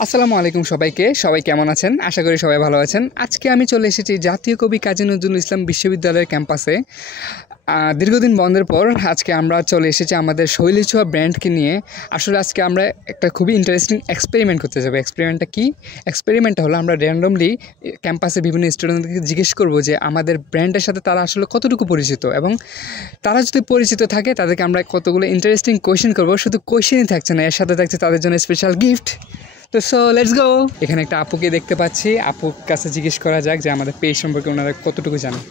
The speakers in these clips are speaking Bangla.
আসসালামু আলাইকুম সবাইকে, সবাই কেমন আছেন? আশা করি সবাই ভালো আছেন। আজকে আমি চলে এসেছি জাতীয় কবি কাজী নজরুল ইসলাম বিশ্ববিদ্যালয়ের ক্যাম্পাসে। দীর্ঘদিন বন্ধের পর আজকে আমরা চলে এসেছি আমাদের শৈলী ছোঁয়া ব্র্যান্ডকে নিয়ে। আসলে আজকে আমরা একটা খুবই ইন্টারেস্টিং এক্সপেরিমেন্ট করতে যাবো। এক্সপেরিমেন্টটা কি? এক্সপেরিমেন্টটা হলো আমরা র্যান্ডমলি ক্যাম্পাসে বিভিন্ন স্টুডেন্টদেরকে জিজ্ঞেস করবো যে আমাদের ব্র্যান্ডের সাথে তারা আসলে কতটুকু পরিচিত, এবং তারা যদি পরিচিত থাকে তাদেরকে আমরা কতগুলো ইন্টারেস্টিং কোয়েশ্চেন করবো। শুধু কোয়েশ্চেনই থাকছে না, এর সাথে থাকছে তাদের জন্য স্পেশাল গিফট। তো সো লেটস গো। এখানে একটা আপুকে দেখতে পাচ্ছি, আপুর কাছে জিজ্ঞেস করা যাক যে আমাদের পেজ সম্পর্কে ওনারা কতটুকু জানে।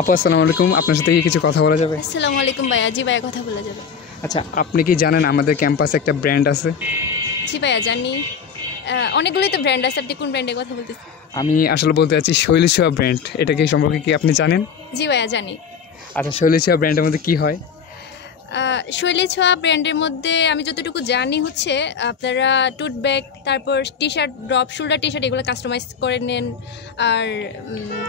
আপু আসসালামু আলাইকুম, আপনার সাথে কি কিছু কথা বলা যাবে? আসসালামু আলাইকুম ভাইয়া। জি ভাইয়া, কথা বলা যাবে। আচ্ছা, আপনি কি জানেন আমাদের ক্যাম্পাসে একটা ব্র্যান্ড আছে? জি ভাইয়া জানি, অনেকগুলোই তো ব্র্যান্ড আছে। আপনি কোন ব্র্যান্ডের কথা বলতেছেন? আমি আসলে বলতে চাচ্ছি শৈলী ছোঁয়া ব্র্যান্ড, এটা কি সম্পর্কে কি আপনি জানেন? জি ভাইয়া জানি। আচ্ছা, শৈলী ছোঁয়া ব্র্যান্ডের মধ্যে কী হয়? শৈলী ছোঁয়া ব্র্যান্ডের মধ্যে আমি যতটুকু জানি হচ্ছে আপনারা টুট ব্যাগ, তারপর T shirt, drop shoulder T shirt এগুলো কাস্টমাইজ করে নেন। আর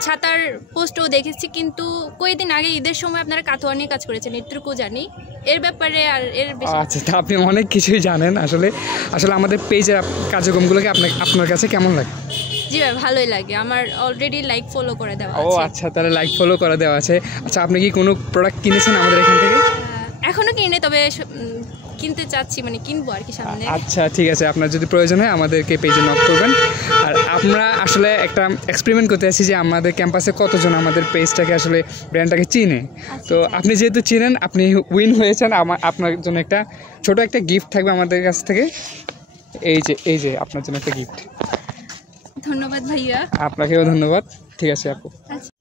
ছাতার পোস্টও দেখেছি, কিন্তু কয়েকদিন আগে ঈদের সময় আপনারা কাথোয়া নিয়ে কাজ করেছেন, এটুকু জানি এর ব্যাপারে। আর এর আচ্ছা, তা আপনি অনেক কিছুই জানেন। আসলে আমাদের পেজের কার্যক্রমগুলোকে আপনার কাছে কেমন লাগে? জি ভাই, ভালোই লাগে। আমার অলরেডি লাইক ফলো করে দেওয়া ও আছে। আচ্ছা, তাহলে লাইক ফলো করে দেওয়া আছে। আচ্ছা, আপনি কি কোনো প্রোডাক্ট কিনেছেন আমাদের এখান থেকে? এখনো কিনে, তবে কিনতে চাচ্ছি, মানে কিনবো আর কি সামনে। আচ্ছা ঠিক আছে, আপনার যদি প্রয়োজন হয় আমাদেরকে পেজে নক করবেন। আর আমরা আসলে একটা এক্সপেরিমেন্ট করতে আছি যে আমাদের ক্যাম্পাসে কতজন আমাদের পেজটাকে আসলে ব্র্যান্ডটাকে চিনে। তো আপনি যেহেতু চিনেন, আপনি উইন হয়েছেন। আপনার জন্য একটা ছোট একটা গিফট থাকবে আমাদের কাছ থেকে। এই যে আপনার জন্য একটা গিফট। ধন্যবাদ ভাইয়া। আপনাকেও ধন্যবাদ। ঠিক আছে আপু,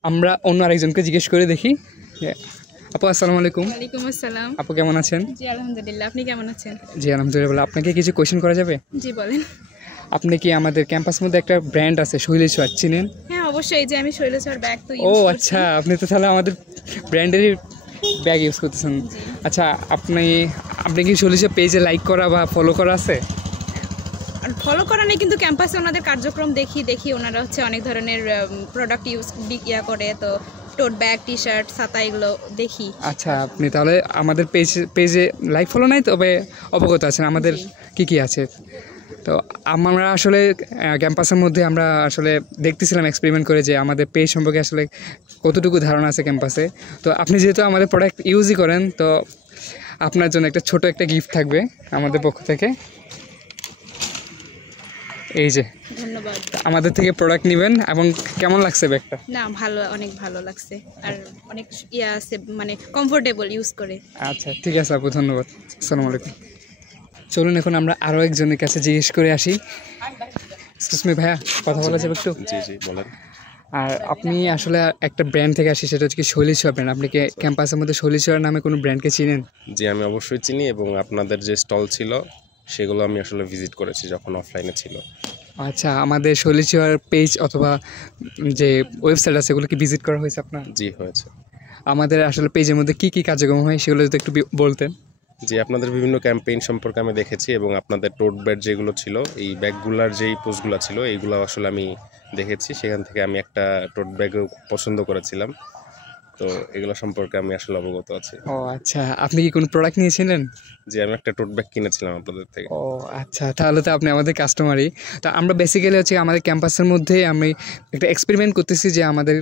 আমরা অন্য আরেকজনকে জিজ্ঞেস করে দেখি। আপু আসসালামু আলাইকুম। ওয়ালাইকুম আসসালাম। আপু কেমন আছেন? জি আলহামদুলিল্লাহ, আপনি কেমন আছেন? জি আলহামদুলিল্লাহ। আপনাকে কিছু কোয়েশ্চেন করা যাবে? জি বলেন। আপনি কি আমাদের ক্যাম্পাসের মধ্যে একটা ব্র্যান্ড আছে শৈলী ছোঁয়া, চিনেন? হ্যাঁ অবশ্যই, যে আমি শৈলী ছোঁয়ার ব্যাগ তো ও আচ্ছা, আপনি তো তাহলে আমাদের ব্র্যান্ডেরই ব্যাগ ইউজ করতেছেন। আচ্ছা, আপনি কি শৈলী ছোঁয়া পেজে লাইক করা বা ফলো করা আছে? আর ফলো করা নেই, কিন্তু ক্যাম্পাসে ওনাদের কার্যক্রম দেখি ওনারা হচ্ছে অনেক ধরনের প্রোডাক্ট করে, তো টোট ব্যাগ, টি শার্ট, ছাতা এগুলো দেখি। আচ্ছা, আপনি তাহলে আমাদের পেজে লাইক ফলো নাই, তবে অবগত আছেন আমাদের কি আছে। তো আমরা আসলে ক্যাম্পাসের মধ্যে আমরা আসলে দেখতেছিলাম এক্সপেরিমেন্ট করে যে আমাদের পেজ সম্পর্কে আসলে কতটুকু ধারণা আছে ক্যাম্পাসে। তো আপনি যেহেতু আমাদের প্রোডাক্ট ইউজই করেন, তো আপনার জন্য একটা ছোট একটা গিফট থাকবে আমাদের পক্ষ থেকে। এই যে, ধন্যবাদ। আমাদের থেকে প্রোডাক্ট নেবেন। এবং কেমন লাগছে ব্যাগটা? না ভালো, অনেক ভালো লাগছে, আর অনেক আছে, মানে কমফোর্টেবল ইউজ করে। আচ্ছা ঠিক আছে আপু, ধন্যবাদ। আসসালামু আলাইকুম। চলুন এখন আমরা আরও একজনের কাছে জিজ্ঞেস করে আসি। এক্সকিউজ মি ভাইয়া, কথা বলা যাবে একটু? জি জি বলেন। আর আপনি আসলে একটা ব্র্যান্ড থেকে আসি, সেটা হচ্ছে কি শৈলী ছোঁয়া ব্র্যান্ড। আপনি কি ক্যাম্পাসের মধ্যে শৈলী ছোঁয়ার নামে কোনো ব্র্যান্ডকে চিনেন? জি আমি অবশ্যই চিনি, এবং আপনাদের যে স্টল ছিল সেগুলো আমি আসলে ভিজিট করেছি যখন অফলাইনে ছিল। আচ্ছা, আমাদের শৈলী ছোঁয়ার পেজ অথবা যে ওয়েবসাইট আছে সেগুলো কি ভিজিট করা হয়েছে আপনার? জি হয়েছে। আমাদের আসলে পেজের মধ্যে কী কী কার্যক্রম হয় সেগুলো যদি একটু বলতেন। জি, আপনাদের বিভিন্ন ক্যাম্পেইন সম্পর্কে আমি দেখেছি, এবং আপনাদের টোট ব্যাগ যেগুলো ছিল, এই ব্যাগগুলার যেই পোস্টগুলো ছিল এইগুলো আসলে আমি দেখেছি। সেখান থেকে আমি একটা টোট ব্যাগও পছন্দ করেছিলাম। তো এগুলো সম্পর্কে আমি আসলে অবগত আছি। ও আচ্ছা, আপনি কি কোনো প্রোডাক্ট নিয়েছিলেন? জি, আমি একটা টোট ব্যাগ কিনেছিলাম আপনাদের থেকে। ও আচ্ছা, তাহলে তো আপনি আমাদের কাস্টমারই। তো আমরা বেসিক্যালি হচ্ছে আমাদের ক্যাম্পাসের মধ্যে আমি একটা এক্সপেরিমেন্ট করতেছি যে আমাদের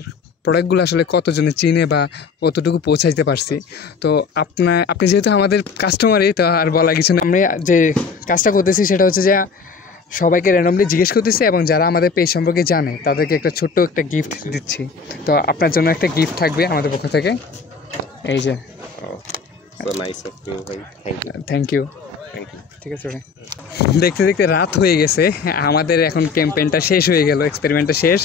প্রোডাক্টগুলো আসলে কতজনে চিনে বা কতটুকু পৌঁছাইতে পারছি। তো আপনি যেহেতু আমাদের কাস্টমারই, তো আর বলা কিছু না। আমরা যে কাজটা করতেছি সেটা হচ্ছে যে সবাইকে র্যান্ডমলি জিজ্ঞেস করতেছি, এবং যারা আমাদের পেজ সম্পর্কে জানে তাদেরকে একটা ছোট্ট একটা গিফট দিচ্ছি। তো আপনার জন্য একটা গিফট থাকবে আমাদের পক্ষ থেকে। এই যে। নাইস অফ ইউ ভাই, থ্যাংক ইউ। ঠিক আছে ভাই। দেখতে দেখতে রাত হয়ে গেছে, আমাদের এখন ক্যাম্পেইনটা শেষ হয়ে গেল, এক্সপেরিমেন্টটা শেষ।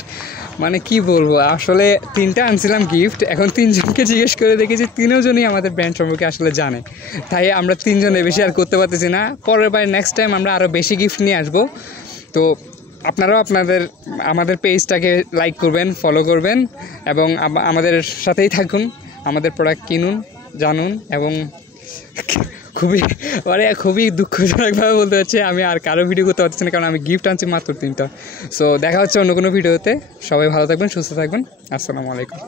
মানে কি বলবো, আসলে 3টা আনছিলাম গিফট, এখন 3জনকে জিজ্ঞেস করে দেখেছি 3জনই আমাদের ব্র্যান্ড সম্পর্কে আসলে জানে। তাই আমরা 3জনের বেশি আর করতে পারতেছি না। পরের বার নেক্সট টাইম আমরা আরও বেশি গিফট নিয়ে আসবো। তো আপনারাও আমাদের পেজটাকে লাইক করবেন, ফলো করবেন, এবং আমাদের সাথেই থাকুন। আমাদের প্রোডাক্ট কিনুন, জানুন। এবং খুবই দুঃখজনকভাবে বলতে হচ্ছে আমি আর কারো ভিডিও করতে পারছি না, কারণ আমি গিফট আনছি মাত্র 3টা। সো দেখা হচ্ছে অন্য কোনো ভিডিওতে। সবাই ভালো থাকবেন, সুস্থ থাকবেন। আসসালামু আলাইকুম।